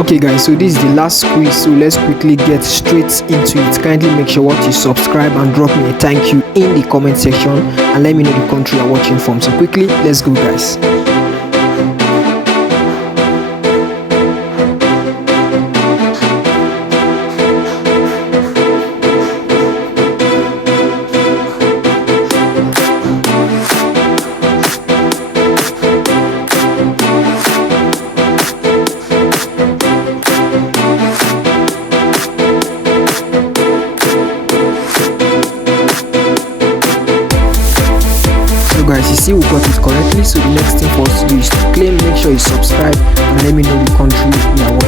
Okay guys, so this is the last quiz, so let's quickly get straight into it. Kindly make sure what you subscribe and drop me a thank you in the comment section and let me know the country you're watching from. So quickly, let's go guys. Guys, you see we got it correctly, so the next thing for us to do is to claim. Make sure you subscribe and let me know the country you are